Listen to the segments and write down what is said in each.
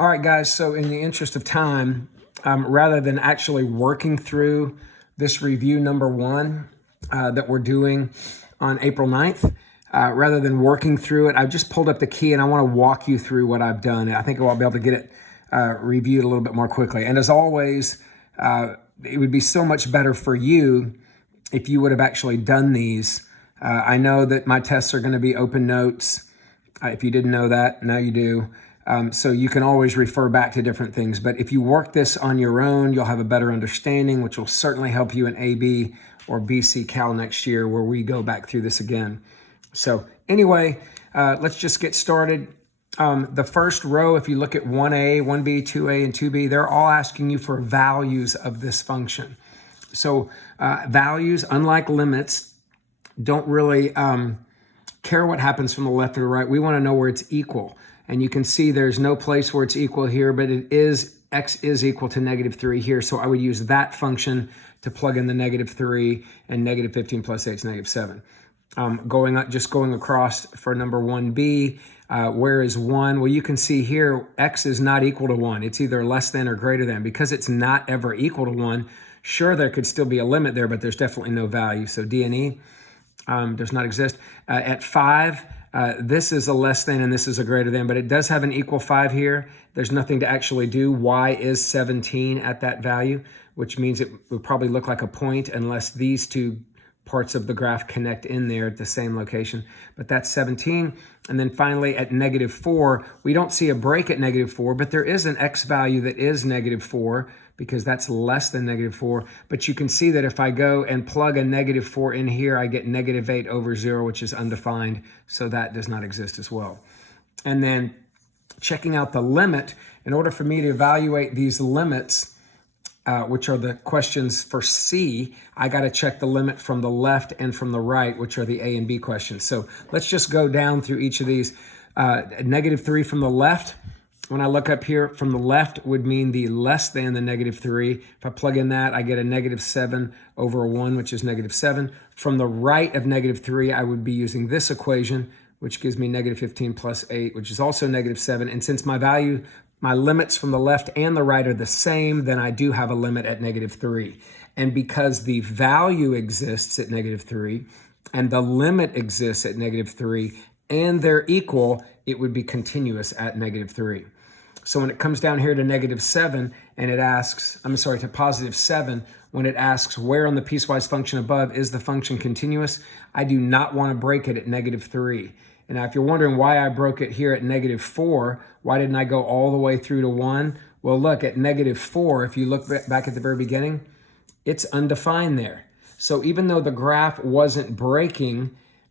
All right, guys, so in the interest of time, rather than actually working through this review number one that we're doing on April 9th, rather than working through it, I've just pulled up the key and I want to walk you through what I've done. I think I'll be able to get it reviewed a little bit more quickly. And as always, it would be so much better for you if you would have actually done these. I know that my tests are going to be open notes. If you didn't know that, now you do. So you can always refer back to different things. But if you work this on your own, you'll have a better understanding, which will certainly help you in AB or BC Cal next year, where we go back through this again. So anyway, let's just get started. The first row, if you look at 1A, 1B, 2A, and 2B, they're all asking you for values of this function. So values, unlike limits, don't really care what happens from the left or the right. We want to know where it's equal. And you can see there's no place where it's equal here, but it is, x is equal to -3 here. So I would use that function to plug in the -3 and -15 plus 8 is -7. Just going across for number 1B, where is 1? Well, you can see here, x is not equal to 1. It's either less than or greater than. Because it's not ever equal to 1, sure, there could still be a limit there, but there's definitely no value. So D and E does not exist. At 5, this is a less than and this is a greater than, but it does have an equal 5 here. There's nothing to actually do. Y is 17 at that value, which means it would probably look like a point unless these two parts of the graph connect in there at the same location. But that's 17. And then finally at -4, we don't see a break at -4, but there is an x value that is -4 because that's less than -4. But you can see that if I go and plug a -4 in here, I get -8 over 0, which is undefined. So that does not exist as well. And then checking out the limit, in order for me to evaluate these limits, which are the questions for C, I got to check the limit from the left and from the right, which are the A and B questions. So let's just go down through each of these. -3 from the left. When I look up here, from the left would mean the less than the -3. If I plug in that, I get a -7 over 1, which is -7. From the right of -3, I would be using this equation, which gives me -15 plus 8, which is also -7. And since my limits from the left and the right are the same, then I do have a limit at -3. And because the value exists at -3 and the limit exists at -3 and they're equal, it would be continuous at -3. So when it comes down here to -7 and it asks, to +7, when it asks where on the piecewise function above is the function continuous, I do not want to break it at -3. And now if you're wondering why I broke it here at -4, why didn't I go all the way through to 1? Well, look, at -4, if you look back at the very beginning, it's undefined there. So even though the graph wasn't breaking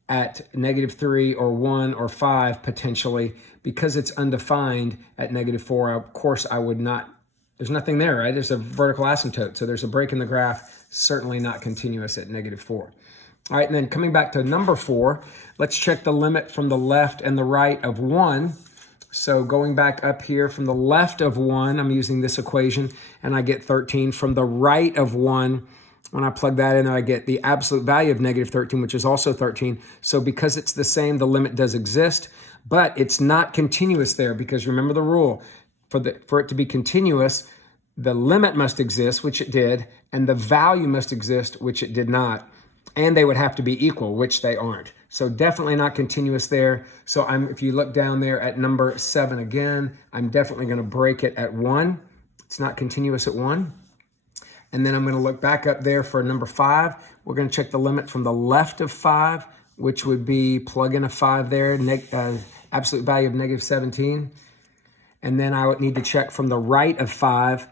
at -3 or 1 or 5 potentially, because it's undefined at -4, of course I would not, there's nothing there, right? There's a vertical asymptote. So there's a break in the graph, certainly not continuous at -4. All right, and then coming back to number 4, let's check the limit from the left and the right of 1. So going back up here from the left of 1, I'm using this equation, and I get 13. From the right of 1, when I plug that in, I get the absolute value of -13, which is also 13. So because it's the same, the limit does exist, but it's not continuous there because remember the rule. For it to be continuous, the limit must exist, which it did, and the value must exist, which it did not. And they would have to be equal, which they aren't. So definitely not continuous there. So if you look down there at number 7 again, I'm definitely going to break it at 1. It's not continuous at 1. And then I'm going to look back up there for number 5. We're going to check the limit from the left of 5, which would be plug in a 5 there, absolute value of -17. And then I would need to check from the right of 5,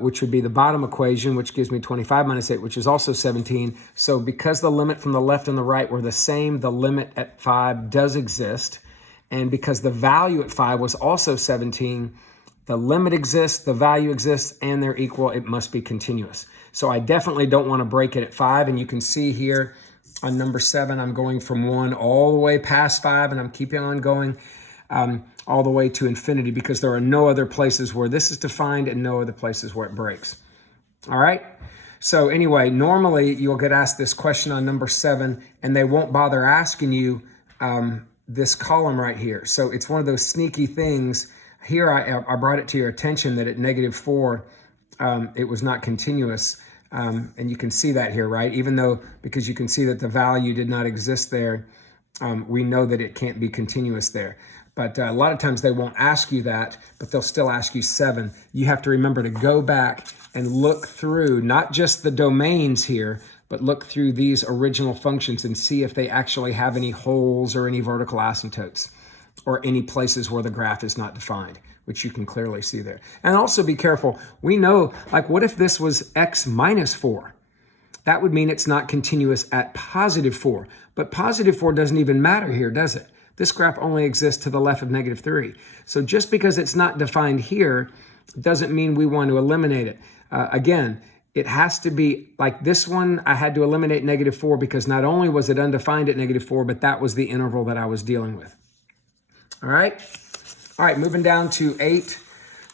which would be the bottom equation, which gives me 25 minus 8, which is also 17. So because the limit from the left and the right were the same, the limit at 5 does exist. And because the value at 5 was also 17, the limit exists, the value exists, and they're equal, it must be continuous. So I definitely don't want to break it at 5. And you can see here on number 7, I'm going from 1 all the way past 5, and I'm keeping on going all the way to infinity because there are no other places where this is defined and no other places where it breaks. All right? So anyway, normally you'll get asked this question on number 7, and they won't bother asking you this column right here. So it's one of those sneaky things here I brought it to your attention that at -4, it was not continuous. And you can see that here, right? Even though, because you can see that the value did not exist there, we know that it can't be continuous there. But a lot of times they won't ask you that, but they'll still ask you 7. You have to remember to go back and look through not just the domains here, but look through these original functions and see if they actually have any holes or any vertical asymptotes or any places where the graph is not defined, which you can clearly see there. And also be careful. We know, like, what if this was x minus 4? That would mean it's not continuous at +4. But +4 doesn't even matter here, does it? This graph only exists to the left of -3. So just because it's not defined here doesn't mean we want to eliminate it. Again, it has to be like this one. I had to eliminate -4 because not only was it undefined at -4, but that was the interval that I was dealing with. All right. All right, moving down to 8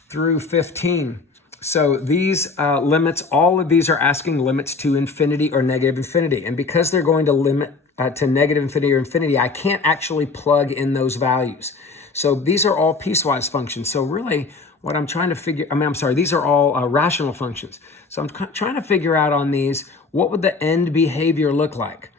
through 15. So these limits, all of these are asking limits to infinity or negative infinity. And because they're going to limit to negative infinity or infinity, I can't actually plug in those values. So these are all piecewise functions. So really what I'm trying to figure, these are all rational functions. So I'm trying to figure out on these, what would the end behavior look like?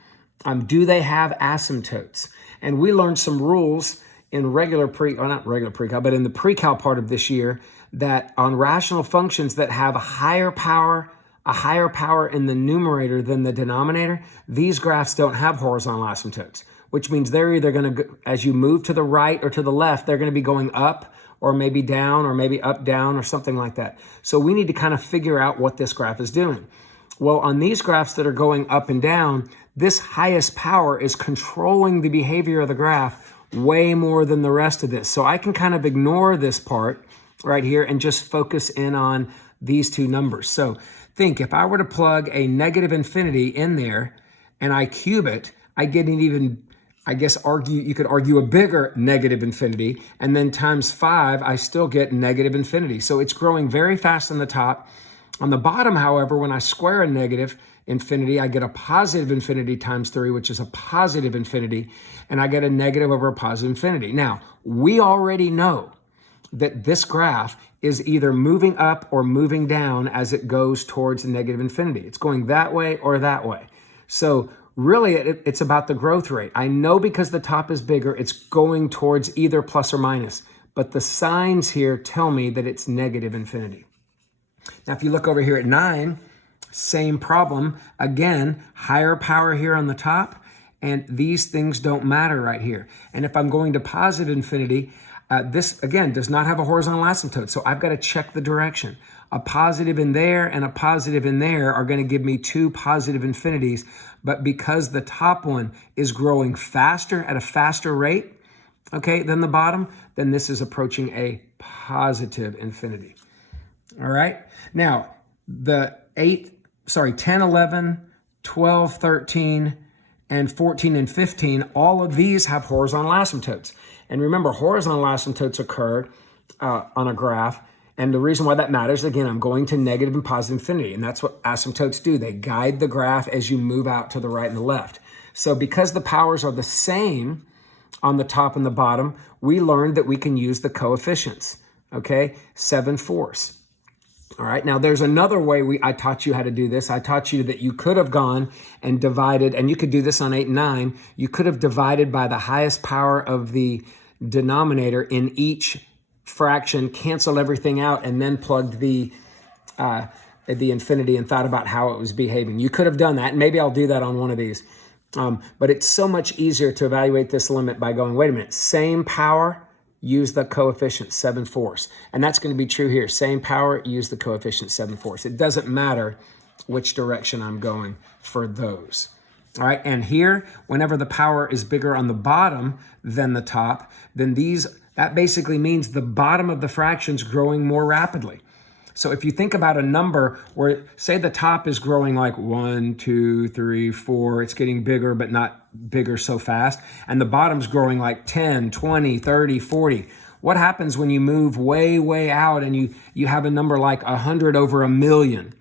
Do they have asymptotes? And we learned some rules in not regular pre-cal, but in the pre-cal part of this year, that on rational functions that have a higher power in the numerator than the denominator, these graphs don't have horizontal asymptotes, which means they're either going to, as you move to the right or to the left, they're going to be going up or maybe down or maybe up, down or something like that. So we need to kind of figure out what this graph is doing. Well, on these graphs that are going up and down, this highest power is controlling the behavior of the graph way more than the rest of this. So I can kind of ignore this part right here and just focus in on these two numbers. So think, if I were to plug a negative infinity in there and I cube it, I get an even, you could argue a bigger negative infinity, and then times 5, I still get negative infinity. So it's growing very fast on the top. On the bottom, however, when I square a negative infinity, I get a positive infinity times 3, which is a positive infinity, and I get a negative over a positive infinity. Now, we already know that this graph is either moving up or moving down as it goes towards negative infinity. It's going that way or that way. So really, it's about the growth rate. I know because the top is bigger, it's going towards either plus or minus, but the signs here tell me that it's negative infinity. Now, if you look over here at 9, same problem. Again, higher power here on the top, and these things don't matter right here. And if I'm going to positive infinity, this, again, does not have a horizontal asymptote, so I've got to check the direction. A positive in there and a positive in there are going to give me 2 positive infinities, but because the top one is growing faster at a faster rate, okay, than the bottom, then this is approaching a positive infinity. All right? Now, the 10, 11, 12, 13, and 14 and 15, all of these have horizontal asymptotes. And remember, horizontal asymptotes occur on a graph. And the reason why that matters, again, I'm going to negative and positive infinity. And that's what asymptotes do. They guide the graph as you move out to the right and the left. So because the powers are the same on the top and the bottom, we learned that we can use the coefficients, okay? 7/4. All right, now there's another way I taught you how to do this. I taught you that you could have gone and divided, and you could do this on 8 and 9. You could have divided by the highest power of the denominator in each fraction, canceled everything out, and then plugged the infinity and thought about how it was behaving. You could have done that, and maybe I'll do that on one of these. But it's so much easier to evaluate this limit by going, wait a minute, same power, use the coefficient 7/4. And that's going to be true here. Same power, use the coefficient 7/4. It doesn't matter which direction I'm going for those. All right, and here, whenever the power is bigger on the bottom than the top, then that basically means the bottom of the fraction's growing more rapidly. So if you think about a number where, say the top is growing like 1, 2, 3, 4, it's getting bigger, but not bigger so fast, and the bottom's growing like 10, 20, 30, 40. What happens when you move way, way out and you have a number like 100 over 1,000,000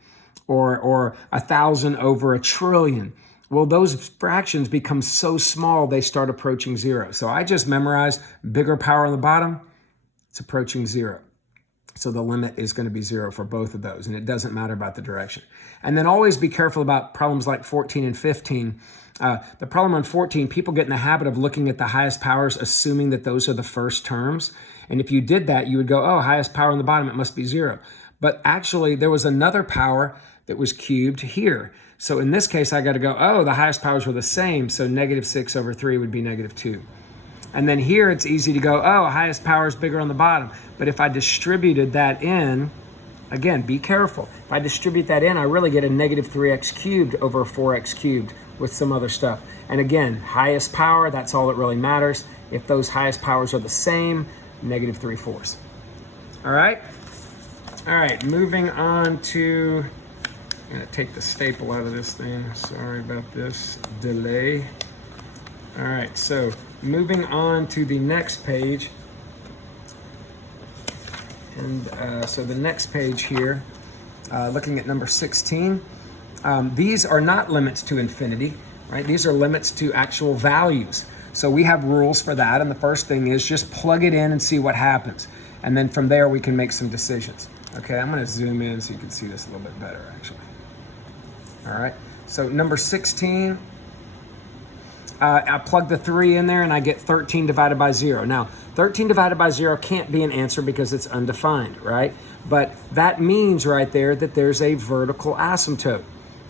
or 1,000 over 1,000,000,000? Well, those fractions become so small, they start approaching 0. So I just memorized bigger power on the bottom, It's approaching 0. So the limit is going to be 0 for both of those, and it doesn't matter about the direction. And then always be careful about problems like 14 and 15. The problem on 14, people get in the habit of looking at the highest powers, assuming that those are the first terms. And if you did that, you would go, oh, highest power on the bottom, it must be 0. But actually, there was another power that was cubed here. So in this case, I got to go, oh, the highest powers were the same, so -6/3 would be -2. And then here it's easy to go, oh, highest power is bigger on the bottom. But if I distributed that in, again, be careful. If I distribute that in, I really get a -3x cubed over a 4x cubed with some other stuff. And again, highest power, that's all that really matters. If those highest powers are the same, -3/4. All right? All right, moving on to, I'm gonna take the staple out of this thing. Sorry about this delay. All right, so moving on to the next page. And so the next page here, looking at number 16, these are not limits to infinity, right? These are limits to actual values. So we have rules for that. And the first thing is just plug it in and see what happens. And then from there, we can make some decisions. Okay, I'm gonna zoom in so you can see this a little bit better, actually. All right, so number 16, I plug the 3 in there and I get 13 divided by 0. Now, 13 divided by 0 can't be an answer because it's undefined, right? But that means right there that there's a vertical asymptote.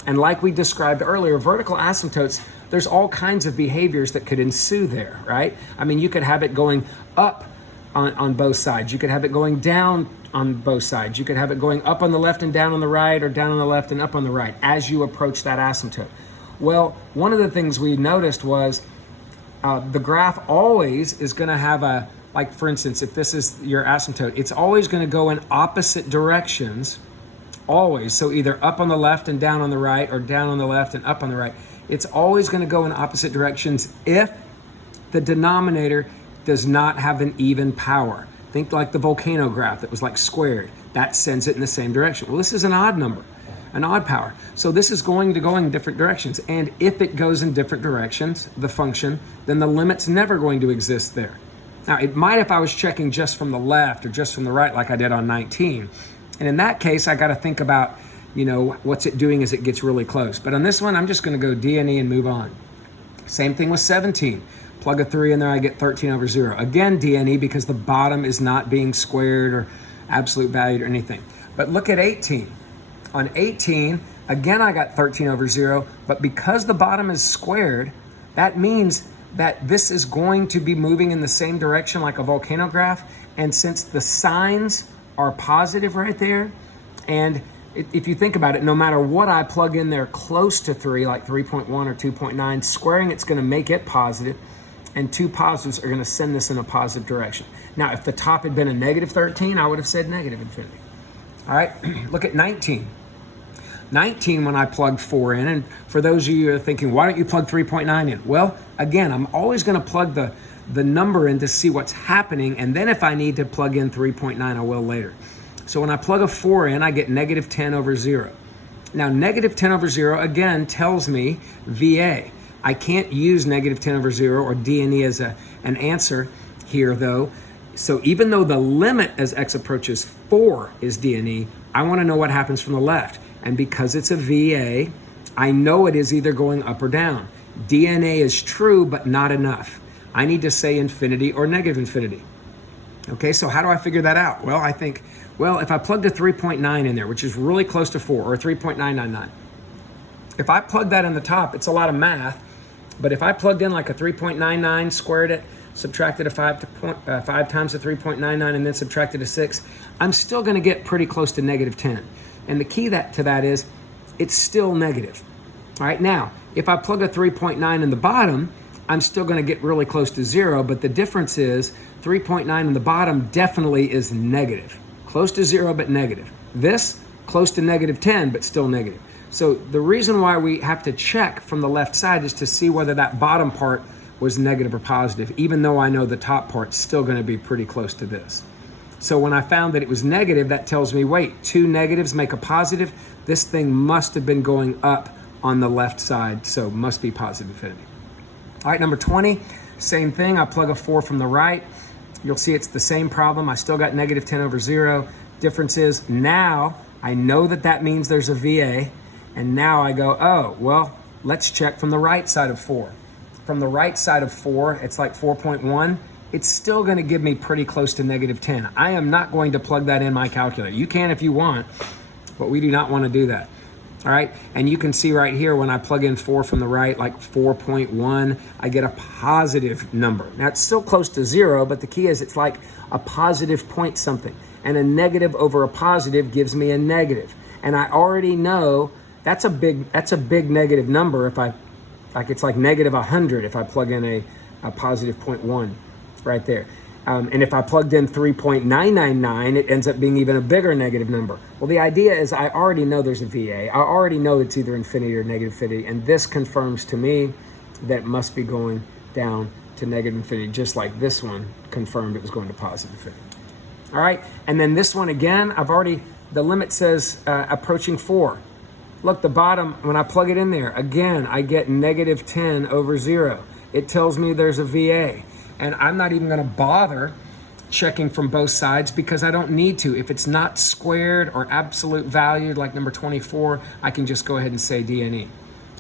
And like we described earlier, vertical asymptotes, there's all kinds of behaviors that could ensue there, right? I mean, you could have it going up on both sides. You could have it going down on both sides. You could have it going up on the left and down on the right, or down on the left and up on the right as you approach that asymptote. Well, one of the things we noticed was the graph always is going to have a, like for instance, if this is your asymptote, it's always going to go in opposite directions, always. So either up on the left and down on the right, or down on the left and up on the right. It's always going to go in opposite directions if the denominator does not have an even power. Think like the volcano graph that was like squared. That sends it in the same direction. Well, this is an odd number, an odd power. So this is going to go in different directions. And if it goes in different directions, the function, then the limit's never going to exist there. Now, it might if I was checking just from the left or just from the right like I did on 19. And in that case, I got to think about, you know, what's it doing as it gets really close. But on this one, I'm just going to go D&E and move on. Same thing with 17. Plug a 3 in there, I get 13/0. Again, D&E because the bottom is not being squared or absolute valued or anything. But look at 18. On 18, again, I got 13/0, but because the bottom is squared, that means that this is going to be moving in the same direction like a volcano graph. And since the signs are positive right there, and if you think about it, no matter what I plug in there close to 3, like 3.1 or 2.9, squaring it's going to make it positive, and two positives are going to send this in a positive direction. Now, if the top had been a -13, I would have said negative infinity. All right, look at 19. 19, when I plugged 4 in, and for those of you who are thinking, why don't you plug 3.9 in? Well, again, I'm always going to plug the number in to see what's happening, and then if I need to plug in 3.9, I will later. So when I plug a 4 in, I get -10/0. Now, -10/0, again, tells me VA. I can't use -10/0 or D&E as an answer here, though. So even though the limit as x approaches 4 is D&E, I want to know what happens from the left. And because it's a VA, I know it is either going up or down. D&A is true, but not enough. I need to say infinity or negative infinity. Okay, so how do I figure that out? Well, I think, well, if I plugged a 3.9 in there, which is really close to 4, or 3.999, if I plug that in the top, it's a lot of math, but if I plugged in like a 3.99, squared it, subtracted a 5 times the 3.99, and then subtracted a 6, I'm still going to get pretty close to -10. And the key to that is it's still negative. All right, now, if I plug a 3.9 in the bottom, I'm still going to get really close to 0, but the difference is 3.9 in the bottom definitely is negative. Close to 0, but negative. This, close to -10, but still negative. So the reason why we have to check from the left side is to see whether that bottom part was negative or positive, even though I know the top part's still going to be pretty close to this. So when I found that it was negative, that tells me, wait, 2 negatives make a positive. This thing must have been going up on the left side, so must be positive infinity. All right, number 20, same thing. I plug a 4 from the right, You'll see it's the same problem. I still got negative 10 over 0. Difference is now I know that that means there's a VA. And now I go, oh, well, let's check from the right side of 4. From the right side of 4, it's like 4.1. It's still going to give me pretty close to negative 10. I am not going to plug that in my calculator. You can if you want, but we do not want to do that. All right, and you can see right here when I plug in 4 from the right, like 4.1, I get a positive number. Now it's still close to 0, but the key is it's like a positive point something. And a negative over a positive gives me a negative. And I already know that's a big negative number if it's like negative 100 if I plug in a positive 0.1 right there. And if I plugged in 3.999, it ends up being even a bigger negative number. Well, the idea is I already know there's a VA. I already know it's either infinity or negative infinity, and this confirms to me that it must be going down to negative infinity, just like this one confirmed it was going to positive infinity. All right, and then this one again, the limit says approaching 4. Look, the bottom, when I plug it in there, again, I get negative 10 over 0. It tells me there's a VA. And I'm not even going to bother checking from both sides because I don't need to. If it's not squared or absolute valued like number 24, I can just go ahead and say DNE.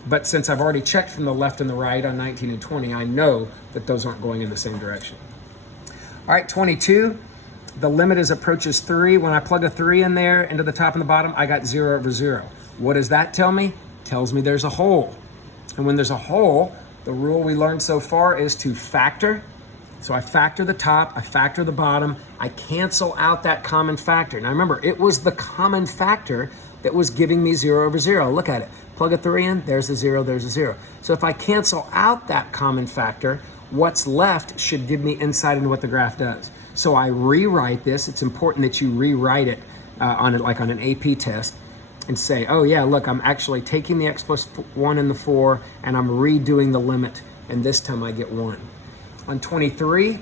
But since I've already checked from the left and the right on 19 and 20, I know that those aren't going in the same direction. All right, 22, the limit is approaches 3. When I plug a 3 in there into the top and the bottom, I got 0 over 0. What does that tell me? Tells me there's a hole. And when there's a hole, the rule we learned so far is to factor. So I factor the top, I factor the bottom, I cancel out that common factor. Now remember, it was the common factor that was giving me 0 over 0. Look at it. Plug a 3 in, there's a 0, there's a 0. So if I cancel out that common factor, what's left should give me insight into what the graph does. So I rewrite this. It's important that you rewrite it on an AP test and say, oh yeah, look, I'm actually taking the x plus 1 and the 4 and I'm redoing the limit, and this time I get 1. On 23,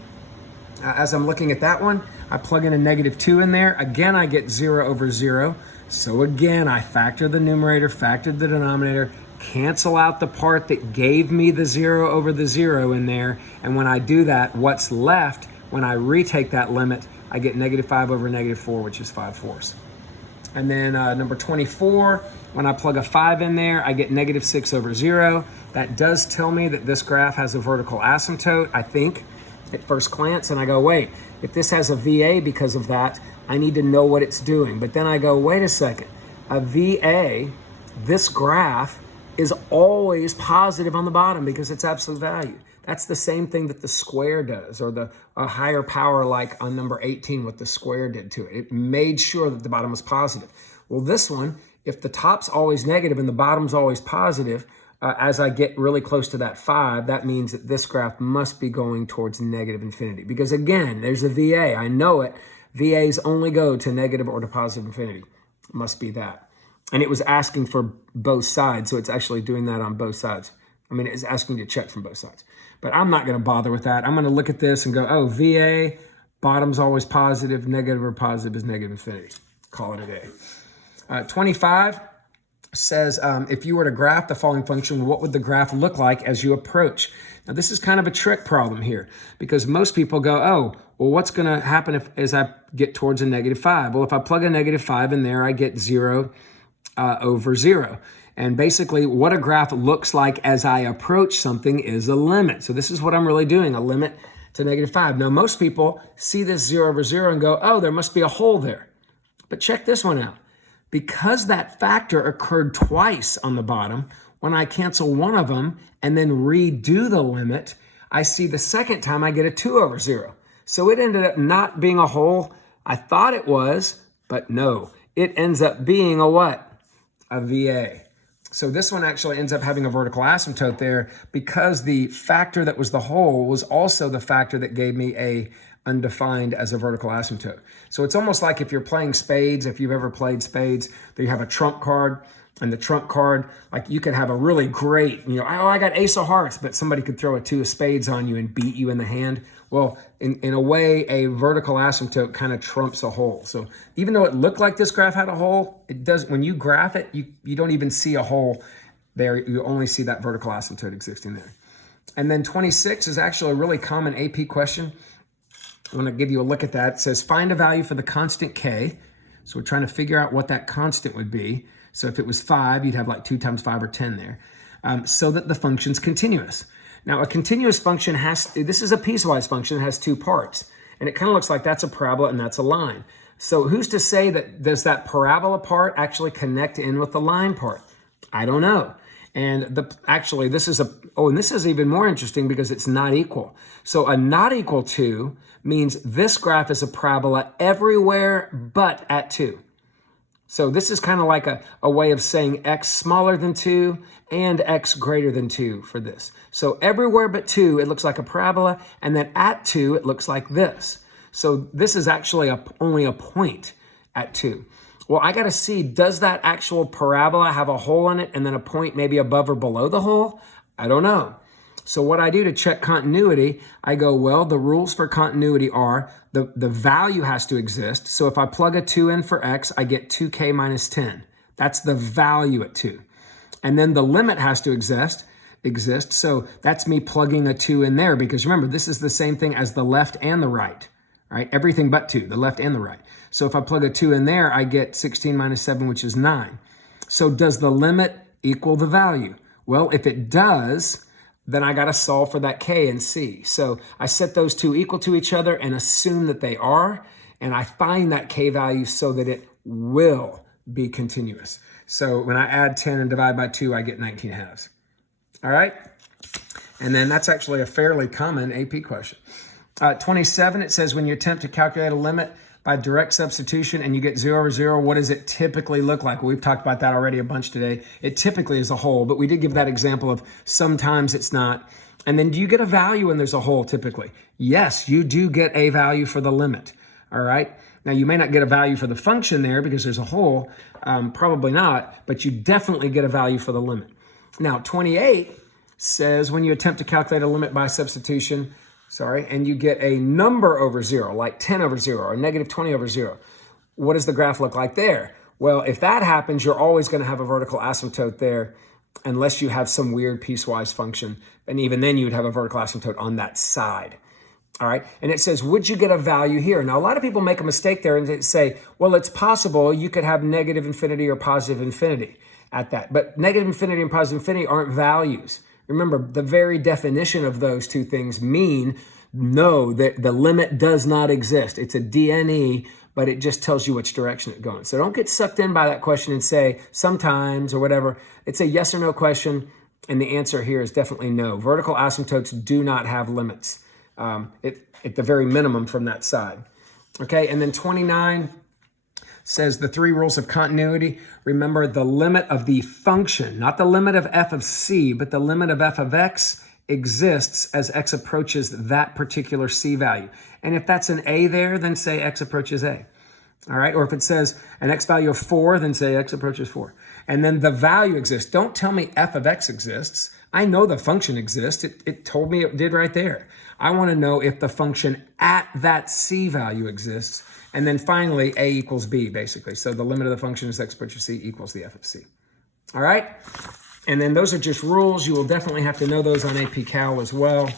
as I'm looking at that one, I plug in a negative 2 in there. Again, I get 0 over 0. So again, I factor the numerator, factor the denominator, cancel out the part that gave me the 0 over the 0 in there. And when I do that, what's left, when I retake that limit, I get negative 5 over negative 4, which is 5/4. And then number 24, when I plug a 5 in there, I get negative 6 over 0. That does tell me that this graph has a vertical asymptote, I think, at first glance. And I go, wait, if this has a VA because of that, I need to know what it's doing. But then I go, wait a second, a VA, this graph is always positive on the bottom because it's absolute value. That's the same thing that the square does, or a higher power like on number 18, what the square did to it. It made sure that the bottom was positive. Well, this one, if the top's always negative and the bottom's always positive, as I get really close to that 5, that means that this graph must be going towards negative infinity. Because again, there's a VA. I know it. VAs only go to negative or to positive infinity. It must be that. And it was asking for both sides, so it's actually doing that on both sides. I mean, it's asking you to check from both sides. But I'm not going to bother with that. I'm going to look at this and go, oh, VA, bottom's always positive, negative or positive is negative infinity. Call it a day. 25 says, if you were to graph the following function, what would the graph look like as you approach? Now, this is kind of a trick problem here because most people go, oh, well, what's going to happen as I get towards a negative 5? Well, if I plug a negative 5 in there, I get 0 over 0. And basically what a graph looks like as I approach something is a limit. So this is what I'm really doing, a limit to negative 5. Now, most people see this 0 over 0 and go, oh, there must be a hole there. But check this one out. Because that factor occurred twice on the bottom, when I cancel one of them and then redo the limit, I see the second time I get a 2 over 0. So it ended up not being a hole. I thought it was, but no. It ends up being a what? A VA. So this one actually ends up having a vertical asymptote there because the factor that was the hole was also the factor that gave me a undefined as a vertical asymptote. So it's almost like if you're playing spades, if you've ever played spades, you have a trump card, and the trump card, like you could have a really great, oh, I got ace of hearts, but somebody could throw a 2 of spades on you and beat you in the hand. Well, in a way, a vertical asymptote kind of trumps a hole. So even though it looked like this graph had a hole, it does. When you graph it, you don't even see a hole there. You only see that vertical asymptote existing there. And then 26 is actually a really common AP question. I want to give you a look at that. It says find a value for the constant k. So we're trying to figure out what that constant would be. So if it was 5, you'd have like 2 times 5 or 10 there. So that the function's continuous. Now a continuous function this is a piecewise function that has 2 parts. And it kind of looks like that's a parabola and that's a line. So who's to say that does that parabola part actually connect in with the line part? I don't know. And this is even more interesting because it's not equal. So a not equal to means this graph is a parabola everywhere but at 2. So this is kind of like a way of saying x smaller than 2 and x greater than 2 for this. So everywhere but 2, it looks like a parabola, and then at 2, it looks like this. So this is actually only a point at 2. Well, I got to see, does that actual parabola have a hole in it and then a point maybe above or below the hole? I don't know. So what I do to check continuity, I go, well, the rules for continuity are the value has to exist. So if I plug a 2 in for x, I get 2k minus 10. That's the value at 2. And then the limit has to exist. So that's me plugging a 2 in there because remember, this is the same thing as the left and the right. Right? Everything but 2, the left and the right. So if I plug a 2 in there, I get 16 minus 7, which is 9. So does the limit equal the value? Well, if it does, then I got to solve for that k and c. So I set those two equal to each other and assume that they are, and I find that k value so that it will be continuous. So when I add 10 and divide by 2, I get 19 halves. All right? And then that's actually a fairly common AP question. 27, it says when you attempt to calculate a limit by direct substitution and you get 0 over 0, what does it typically look like? Well, we've talked about that already a bunch today. It typically is a hole, but we did give that example of sometimes it's not. And then do you get a value when there's a hole typically? Yes, you do get a value for the limit, all right? Now, you may not get a value for the function there because there's a hole, probably not, but you definitely get a value for the limit. Now, 28 says when you attempt to calculate a limit by substitution, and you get a number over 0, like 10 over 0 or negative 20 over 0. What does the graph look like there? Well, if that happens, you're always going to have a vertical asymptote there unless you have some weird piecewise function. And even then, you would have a vertical asymptote on that side. All right. And it says, would you get a value here? Now, a lot of people make a mistake there and they say, well, it's possible you could have negative infinity or positive infinity at that. But negative infinity and positive infinity aren't values. Remember, the very definition of those two things mean no, that the limit does not exist. It's a DNE, but it just tells you which direction it's going. So don't get sucked in by that question and say sometimes or whatever. It's a yes or no question, and the answer here is definitely no. Vertical asymptotes do not have limits at the very minimum from that side. Okay, and then 29 says the 3 rules of continuity. Remember the limit of the function, not the limit of f of c, but the limit of f of x exists as x approaches that particular c value. And if that's an a there, then say x approaches a. All right, or if it says an x value of 4, then say x approaches 4. And then the value exists. Don't tell me f of x exists. I know the function exists. It told me it did right there. I want to know if the function at that c value exists. And then finally, a equals b, basically. So the limit of the function is x approaches c equals the f of c. All right? And then those are just rules. You will definitely have to know those on AP Cal as well.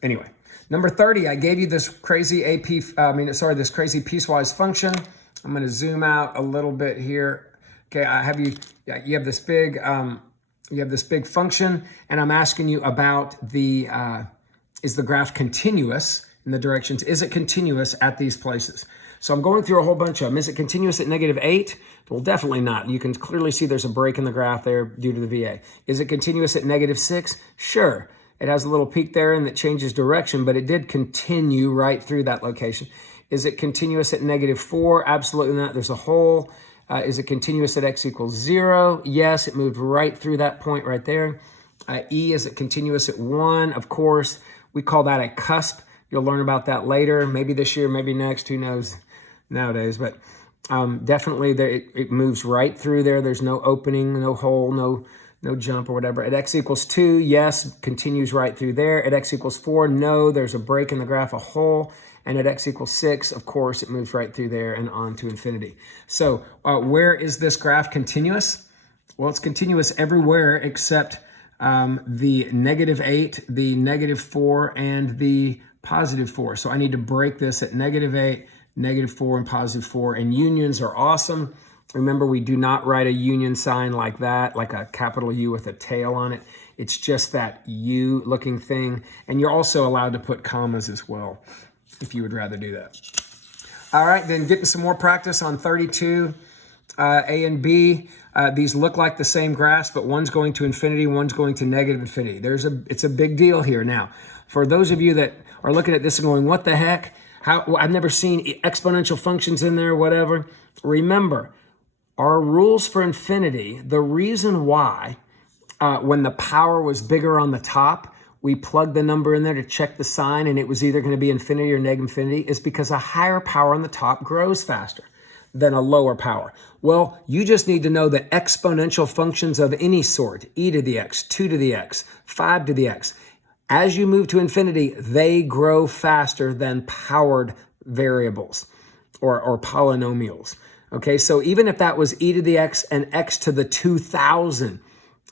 Anyway, number 30, I gave you this crazy this crazy piecewise function. I'm going to zoom out a little bit here. Okay, you have this big function, and I'm asking you about is the graph continuous in the directions? Is it continuous at these places? So I'm going through a whole bunch of them. Is it continuous at -8? Well, definitely not. You can clearly see there's a break in the graph there due to the VA. Is it continuous at -6? Sure. It has a little peak there and that changes direction, but it did continue right through that location. Is it continuous at -4? Absolutely not. There's a hole. Is it continuous at x equals 0? Yes, it moved right through that point right there. E, is it continuous at 1? Of course. We call that a cusp. You'll learn about that later, maybe this year, maybe next, who knows nowadays. But definitely it moves right through there. There's no opening, no hole, no jump or whatever. At x equals 2, yes, continues right through there. At x equals 4, no, there's a break in the graph, a hole. And at x equals 6, of course, it moves right through there and on to infinity. So where is this graph continuous? Well, it's continuous everywhere except the -8, the -4, and the +4. So I need to break this at -8, -4, and +4. And unions are awesome. Remember, we do not write a union sign like that, like a capital U with a tail on it. It's just that U looking thing. And you're also allowed to put commas as well, if you would rather do that. All right, then getting some more practice on 32, A and B. These look like the same graphs, but one's going to infinity, one's going to negative infinity. It's a big deal here. Now, for those of you that are looking at this and going, what the heck? I've never seen exponential functions in there, whatever. Remember, our rules for infinity, the reason why when the power was bigger on the top, we plugged the number in there to check the sign and it was either going to be infinity or negative infinity, is because a higher power on the top grows faster than a lower power. Well, you just need to know that exponential functions of any sort, e to the x, 2 to the x, 5 to the x, as you move to infinity, they grow faster than powered variables or polynomials. Okay, so even if that was e to the x and x to the 2000,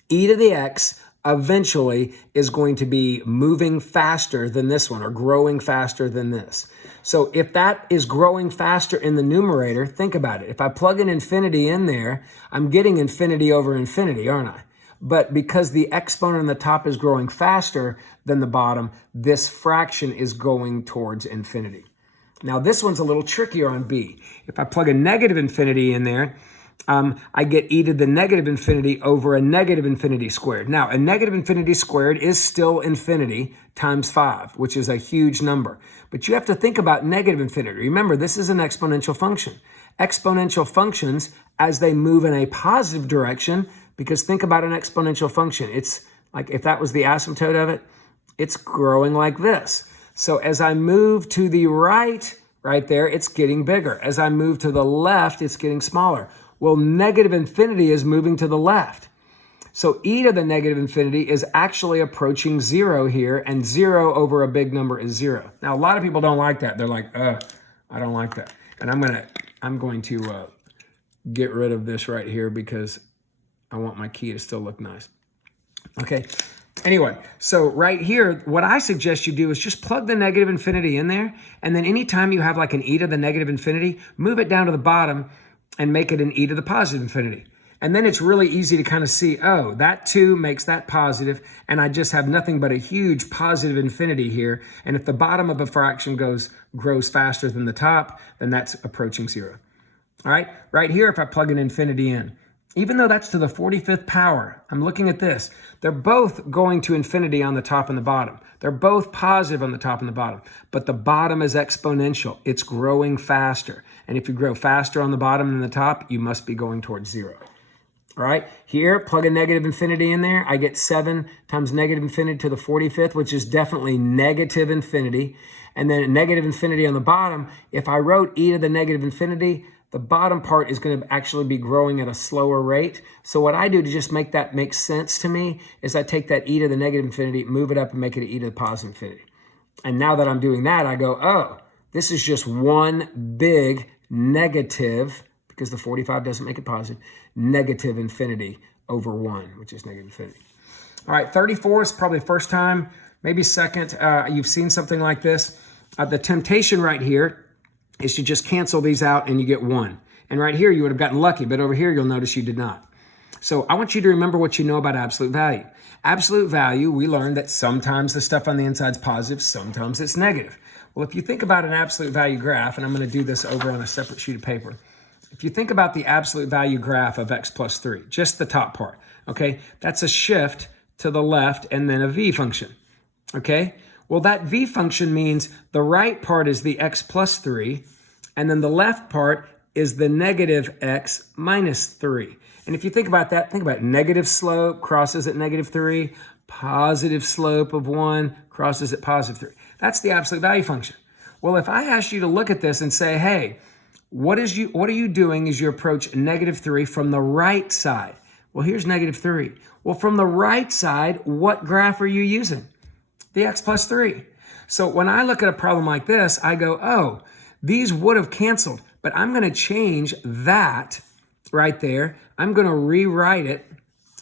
e to the x eventually is going to be moving faster than this one or growing faster than this. So if that is growing faster in the numerator, think about it. If I plug an infinity in there, I'm getting infinity over infinity, aren't I? But because the exponent on the top is growing faster than the bottom, this fraction is going towards infinity. Now this one's a little trickier on B. If I plug a negative infinity in there, I get e to the negative infinity over a negative infinity squared. Now, a negative infinity squared is still infinity times 5, which is a huge number. But you have to think about negative infinity. Remember, this is an exponential function. Exponential functions, as they move in a positive direction, because think about an exponential function. It's like if that was the asymptote of it, it's growing like this. So as I move to the right there, it's getting bigger. As I move to the left, it's getting smaller. Well, negative infinity is moving to the left. So e to the negative infinity is actually approaching 0 here, and 0 over a big number is 0. Now, a lot of people don't like that. They're like, I don't like that. And I'm going to get rid of this right here because I want my key to still look nice. Okay. Anyway, so right here, what I suggest you do is just plug the negative infinity in there. And then anytime you have like an e to the negative infinity, move it down to the bottom and make it an e to the positive infinity. And then it's really easy to kind of see, oh, that 2 makes that positive, and I just have nothing but a huge positive infinity here. And if the bottom of a fraction grows faster than the top, then that's approaching 0. All right, right here, if I plug an infinity in, even though that's to the 45th power, I'm looking at this. They're both going to infinity on the top and the bottom. They're both positive on the top and the bottom, but the bottom is exponential. It's growing faster. And if you grow faster on the bottom than the top, you must be going towards 0. All right, here, plug a negative infinity in there. I get 7 times negative infinity to the 45th, which is definitely negative infinity. And then negative infinity on the bottom, if I wrote e to the negative infinity, the bottom part is going to actually be growing at a slower rate. So what I do to just make that make sense to me is I take that e to the negative infinity, move it up, and make it an e to the positive infinity. And now that I'm doing that, I go, oh, this is just one big negative, because the 45 doesn't make it positive, negative infinity over 1, which is negative infinity. All right, 34 is probably first time, maybe second. You've seen something like this. The temptation right here is to just cancel these out and you get 1. And right here, you would have gotten lucky, but over here, you'll notice you did not. So I want you to remember what you know about absolute value. Absolute value, we learned that sometimes the stuff on the inside is positive, sometimes it's negative. Well, if you think about an absolute value graph, and I'm going to do this over on a separate sheet of paper. If you think about the absolute value graph of x plus 3, just the top part, okay, that's a shift to the left and then a v function, okay? Well, that v function means the right part is the x plus 3, and then the left part is the negative x minus 3. And if you think about that, think about it. Negative slope crosses at negative 3, positive slope of 1 crosses at positive 3. That's the absolute value function. Well, if I asked you to look at this and say, hey, what are you doing as you approach negative 3 from the right side? Well, here's negative 3. Well, from the right side, what graph are you using? The x plus 3. So when I look at a problem like this, I go, oh, these would have canceled, but I'm going to change that right there. I'm going to rewrite it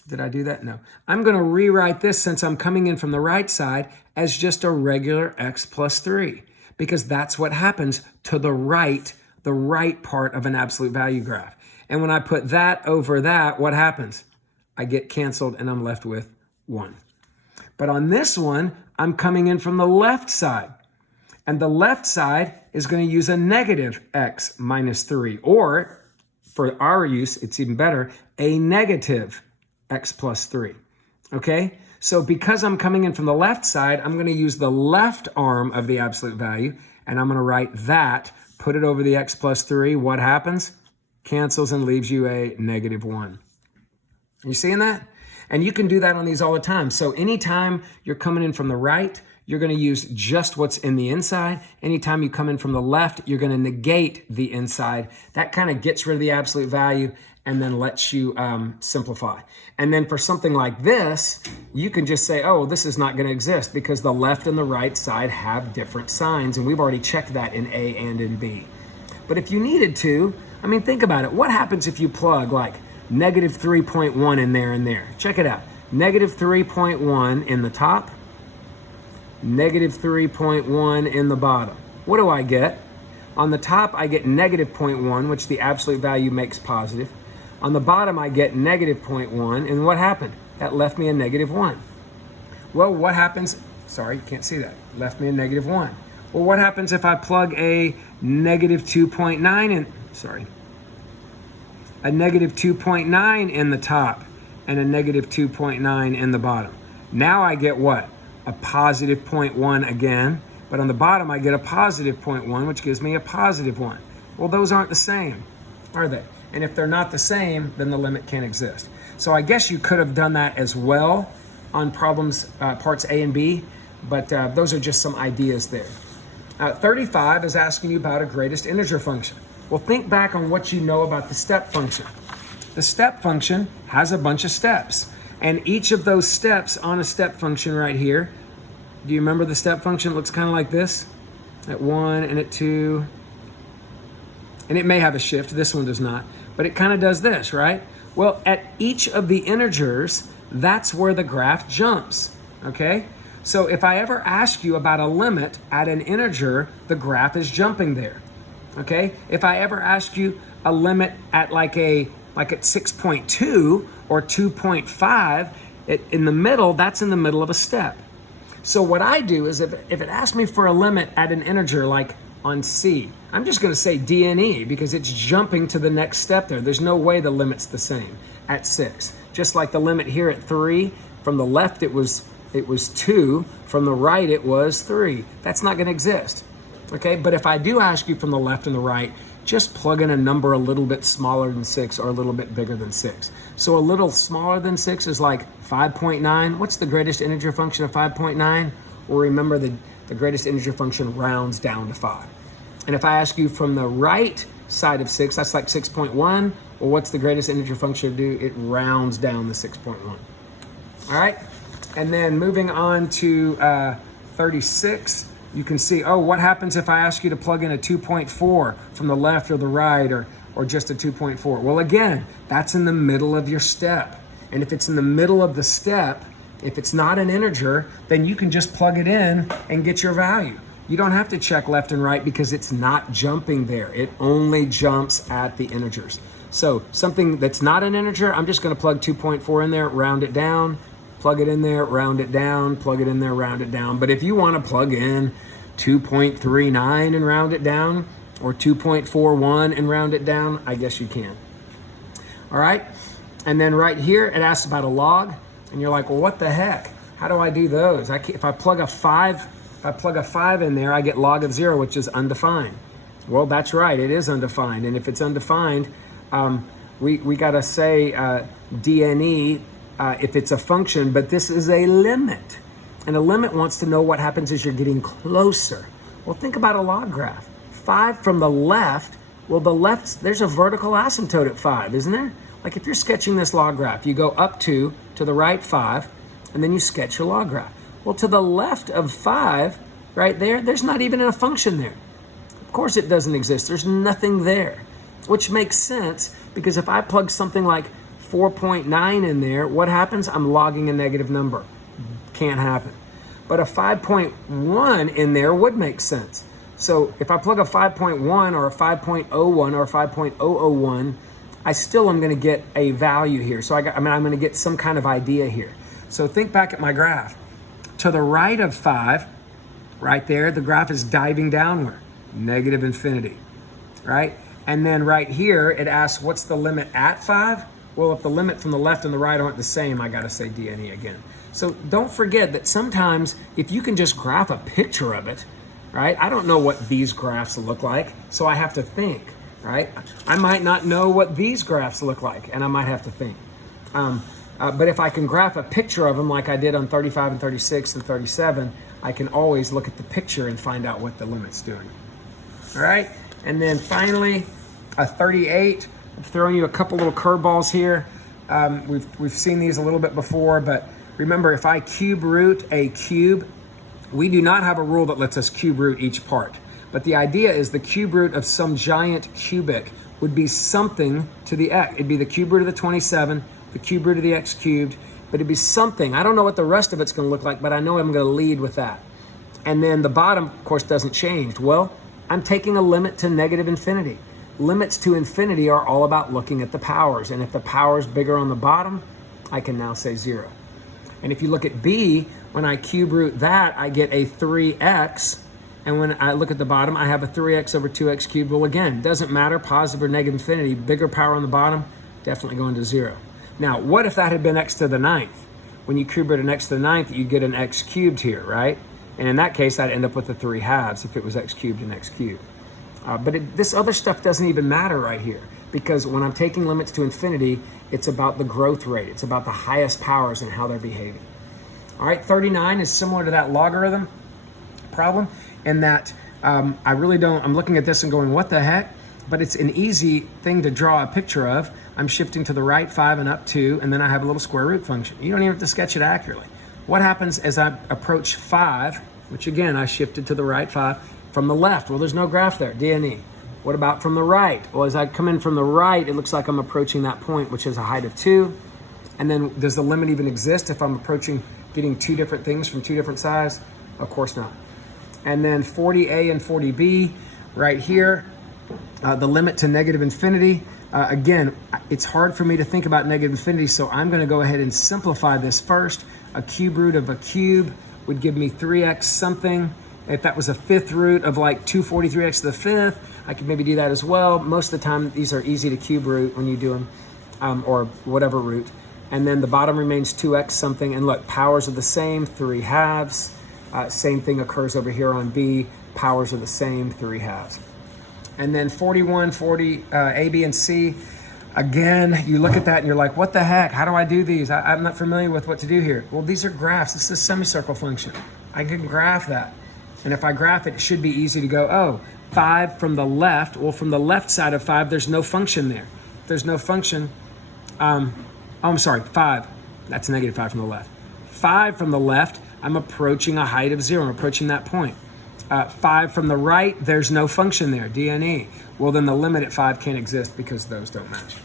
Did I do that? No. I'm going to rewrite this, since I'm coming in from the right side, as just a regular x plus 3, because that's what happens to the right part of an absolute value graph. And when I put that over that, what happens? I get canceled and I'm left with 1. But on this one, I'm coming in from the left side. And the left side is going to use a negative x minus 3. Or, for our use, it's even better, a negative x plus 3. Okay? So because I'm coming in from the left side, I'm going to use the left arm of the absolute value, and I'm going to write that, put it over the x plus 3. What happens? Cancels and leaves you a negative 1. You seeing that? And you can do that on these all the time. So anytime you're coming in from the right, you're going to use just what's in the inside. Anytime you come in from the left, you're going to negate the inside. That kind of gets rid of the absolute value and then lets you simplify. And then for something like this, you can just say, oh, this is not going to exist because the left and the right side have different signs. And we've already checked that in A and in B. But if you needed to, I mean, think about it. What happens if you plug like negative 3.1 in there and there? Check it out. Negative 3.1 in the top, negative 3.1 in the bottom. What do I get? On the top, I get negative 0.1, which the absolute value makes positive. On the bottom, I get negative 0.1, and what happened? That left me a negative 1. Well, what happens? Sorry, you can't see that. Left me a negative 1. Well, what happens if I plug a negative 2.9 in? Sorry. A negative 2.9 in the top and a negative 2.9 in the bottom. Now I get what? A positive 0.1 again, but on the bottom I get a positive 0.1, which gives me a positive 1. Well, those aren't the same, are they? And if they're not the same, then the limit can't exist. So I guess you could have done that as well on problems parts A and B, but those are just some ideas there. 35 is asking you about a greatest integer function. Well, think back on what you know about the step function. The step function has a bunch of steps, and each of those steps on a step function right here, do you remember the step function? It looks kind of like this, at 1 and at 2, and it may have a shift. This one does not, but it kind of does this, right? Well, at each of the integers, that's where the graph jumps, okay? So if I ever ask you about a limit at an integer, the graph is jumping there. Okay, if I ever ask you a limit at like at 6.2 or 2.5, in the middle, that's in the middle of a step. So what I do is if it asks me for a limit at an integer like on C, I'm just going to say D and E because it's jumping to the next step there. There's no way the limit's the same at 6. Just like the limit here at 3, from the left it was 2, from the right it was 3. That's not going to exist. Okay, but if I do ask you from the left and the right, just plug in a number a little bit smaller than 6 or a little bit bigger than 6. So a little smaller than 6 is like 5.9. What's the greatest integer function of 5.9? Well, remember the greatest integer function rounds down to 5. And if I ask you from the right side of 6, that's like 6.1. Well, what's the greatest integer function do? It rounds down to 6.1. All right, and then moving on to 36. You can see, oh, what happens if I ask you to plug in a 2.4 from the left or the right or just a 2.4? Well, again, that's in the middle of your step. And if it's in the middle of the step, if it's not an integer, then you can just plug it in and get your value. You don't have to check left and right because it's not jumping there. It only jumps at the integers. So something that's not an integer, I'm just going to plug 2.4 in there, round it down, plug it in there, round it down, plug it in there, round it down. But if you want to plug in 2.39 and round it down, or 2.41 and round it down, I guess you can. All right, and then right here it asks about a log, and you're like, well, what the heck? How do I do those? If I plug a 5 in there, I get log of 0, which is undefined. Well, that's right, it is undefined, and if it's undefined, we got to say DNE if it's a function, but this is a limit. And a limit wants to know what happens as you're getting closer. Well, think about a log graph. 5 from the left, well, there's a vertical asymptote at 5, isn't there? Like if you're sketching this log graph, you go up to the right 5, and then you sketch your log graph. Well, to the left of 5, right there, there's not even a function there. Of course it doesn't exist. There's nothing there, which makes sense because if I plug something like 4.9 in there, what happens? I'm logging a negative number. Can't happen. But a 5.1 in there would make sense. So if I plug a 5.1 or a 5.01 or a 5.001, I still am going to get a value here. So I'm going to get some kind of idea here. So think back at my graph. To the right of 5, right there, the graph is diving downward, negative infinity, right? And then right here, it asks, what's the limit at 5? Well, if the limit from the left and the right aren't the same, I got to say DNE again. So don't forget that sometimes if you can just graph a picture of it, right? I don't know what these graphs look like, so I have to think, right? I might not know what these graphs look like, and I might have to think. But if I can graph a picture of them like I did on 35 and 36 and 37, I can always look at the picture and find out what the limit's doing. All right, and then finally, a 38. I'm throwing you a couple little curveballs here. We've seen these a little bit before, but remember, if I cube root a cube, we do not have a rule that lets us cube root each part. But the idea is the cube root of some giant cubic would be something to the x. It'd be the cube root of the 27, the cube root of the x cubed, but it'd be something. I don't know what the rest of it's going to look like, but I know I'm going to lead with that. And then the bottom, of course, doesn't change. Well, I'm taking a limit to negative infinity. Limits to infinity are all about looking at the powers. And if the power is bigger on the bottom, I can now say 0. And if you look at b, when I cube root that, I get a 3x. And when I look at the bottom, I have a 3x over 2x cubed. Well, again, doesn't matter, positive or negative infinity, bigger power on the bottom, definitely going to 0. Now, what if that had been x to the 9th? When you cube root an x to the 9th, you get an x cubed here, right? And in that case, I'd end up with the 3 halves if it was x cubed and x cubed. This other stuff doesn't even matter right here, because when I'm taking limits to infinity, it's about the growth rate. It's about the highest powers and how they're behaving. All right, 39 is similar to that logarithm problem in that I'm looking at this and going, what the heck? But it's an easy thing to draw a picture of. I'm shifting to the right 5 and up 2, and then I have a little square root function. You don't even have to sketch it accurately. What happens as I approach 5, which again, I shifted to the right 5, from the left? Well, there's no graph there, DNE. What about from the right? Well, as I come in from the right, it looks like I'm approaching that point, which is a height of 2. And then does the limit even exist if I'm approaching getting 2 different things from 2 different sides? Of course not. And then 40a and 40b right here, the limit to negative infinity. Again, it's hard for me to think about negative infinity, so I'm going to go ahead and simplify this first. A cube root of a cube would give me 3x something. If that was a 5th root of like 243x to the 5th, I could maybe do that as well. Most of the time, these are easy to cube root when you do them, or whatever root. And then the bottom remains 2x something. And look, powers are the same, 3 halves. Same thing occurs over here on B. Powers are the same, 3 halves. And then 41, 40, A, B, and C. Again, you look at that and you're like, what the heck? How do I do these? I'm not familiar with what to do here. Well, these are graphs. This is a semicircle function. I can graph that. And if I graph it, it should be easy to go, oh, 5 from the left. Well, from the left side of 5, there's no function there. If there's no function, I'm sorry, 5. That's negative 5 from the left. 5 from the left, I'm approaching a height of 0. I'm approaching that point. 5 from the right, there's no function there, DNE. Well, then the limit at 5 can't exist because those don't match.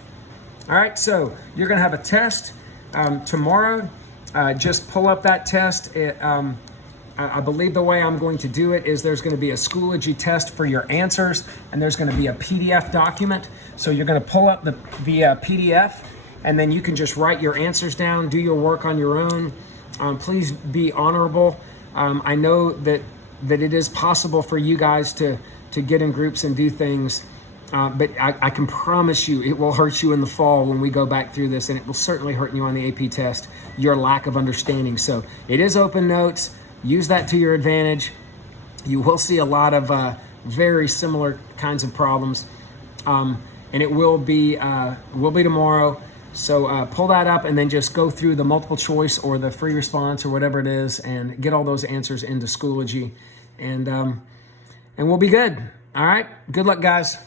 All right, so you're going to have a test tomorrow. Just pull up that test. I believe the way I'm going to do it is there's going to be a Schoology test for your answers, and there's going to be a PDF document. So you're going to pull up the PDF, and then you can just write your answers down, do your work on your own. Please be honorable. I know that it is possible for you guys to get in groups and do things, but I can promise you it will hurt you in the fall when we go back through this, and it will certainly hurt you on the AP test, your lack of understanding. So it is open notes. Use that to your advantage. You will see a lot of very similar kinds of problems, and it will be tomorrow. So pull that up and then just go through the multiple choice or the free response or whatever it is, and get all those answers into Schoology, and we'll be good. All right. Good luck, guys.